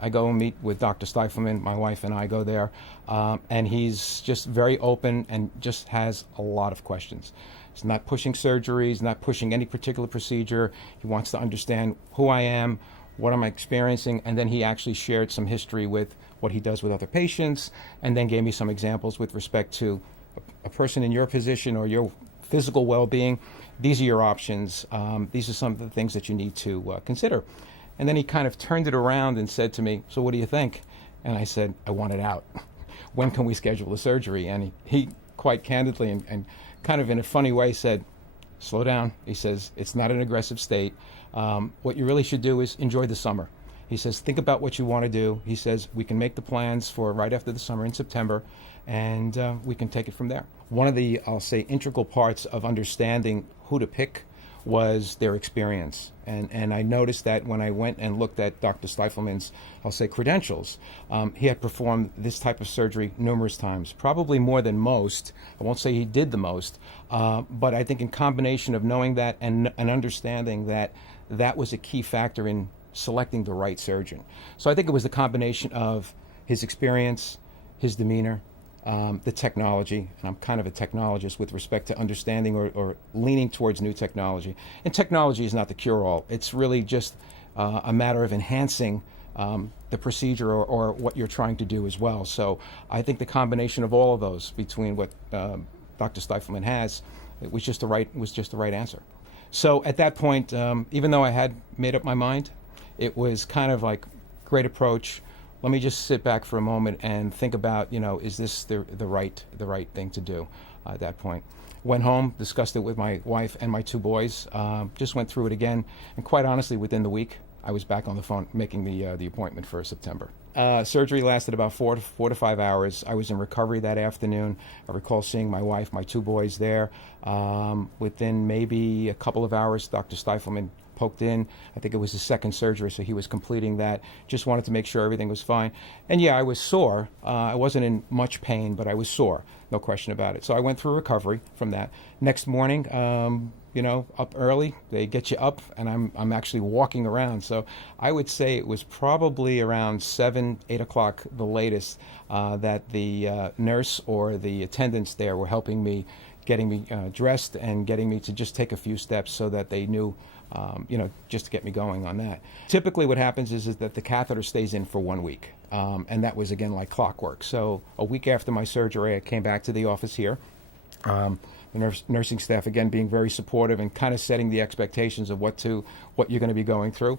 I go and meet with Dr. Stifelman. My wife and I go there, and he's just very open and just has a lot of questions. He's not pushing surgeries, not pushing any particular procedure. He wants to understand who I am, what am I experiencing, and then he actually shared some history with what he does with other patients, and then gave me some examples with respect to a person in your position or your physical well-being. These are your options. These are some of the things that you need to consider. And then he kind of turned it around and said to me, so what do you think? And I said, I want it out. When can we schedule the surgery? And he quite candidly and kind of in a funny way said, slow down. He says, it's not an aggressive state. What you really should do is enjoy the summer. He says, think about what you want to do. He says, we can make the plans for right after the summer in September, and we can take it from there. One of the, I'll say, integral parts of understanding who to pick was their experience. And I noticed that when I went and looked at Dr. Stifelman's, I'll say, credentials, he had performed this type of surgery numerous times, probably more than most. I won't say he did the most, but I think in combination of knowing that and understanding that that was a key factor in selecting the right surgeon. So I think it was the combination of his experience, his demeanor, the technology, and I'm kind of a technologist with respect to understanding or leaning towards new technology. And technology is not the cure-all. It's really just a matter of enhancing the procedure or what you're trying to do as well. So I think the combination of all of those between what Dr. Stifelman has, it was just the right answer. So at that point, even though I had made up my mind, it was kind of like, great approach. Let me just sit back for a moment and think about, is this the right thing to do at that point. Went home, discussed it with my wife and my two boys, just went through it again, and quite honestly, within the week, I was back on the phone making the appointment for September. Surgery lasted about 4 to 5 hours. I was in recovery that afternoon. I recall seeing my wife, my two boys there. Within maybe a couple of hours, Dr. Stifelman poked in. I think it was his second surgery, so he was completing that. Just wanted to make sure everything was fine. And yeah, I was sore. I wasn't in much pain, but I was sore, no question about it. So I went through recovery from that. Next morning, up early, they get you up, and I'm actually walking around. So I would say it was probably around 7, 8 o'clock, the latest, that the nurse or the attendants there were helping me, getting me dressed and getting me to just take a few steps so that they knew, just to get me going on that. Typically what happens is that the catheter stays in for 1 week. And that was, again, like clockwork. So a week after my surgery, I came back to the office here. The nursing staff, again, being very supportive and kind of setting the expectations of what you're going to be going through.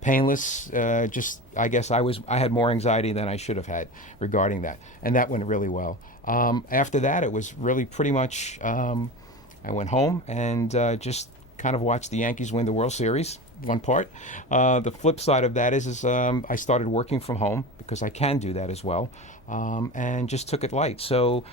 Painless, I guess I had more anxiety than I should have had regarding that. And that went really well. After that, it was really pretty much, I went home and just kind of watched the Yankees win the World Series, one part. The flip side of that is I started working from home because I can do that as well, and just took it light. So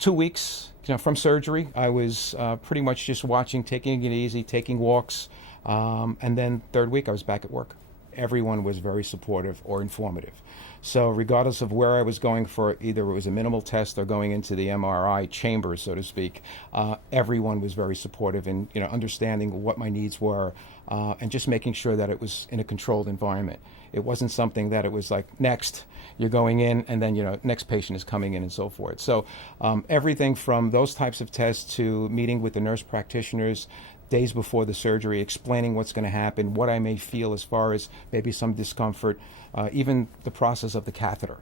2 weeks from surgery, I was pretty much just watching, taking it easy, taking walks, and then third week I was back at work. Everyone was very supportive or informative. So regardless of where I was going for, either it was a minimal test or going into the MRI chamber, so to speak, everyone was very supportive in understanding what my needs were, and just making sure that it was in a controlled environment. It wasn't something that it was like, next, you're going in, and then next patient is coming in and so forth. So everything from those types of tests to meeting with the nurse practitioners days before the surgery, explaining what's going to happen, what I may feel as far as maybe some discomfort, even the process of the catheter.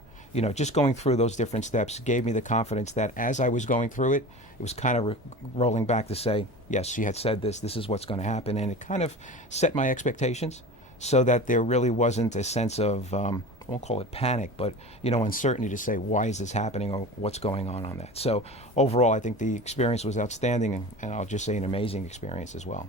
Just going through those different steps gave me the confidence that as I was going through it, it was kind of rolling back to say, yes, she had said this is what's going to happen. And it kind of set my expectations so that there really wasn't a sense of, I won't call it panic, but, uncertainty to say, why is this happening or what's going on that. So overall, I think the experience was outstanding, and I'll just say an amazing experience as well.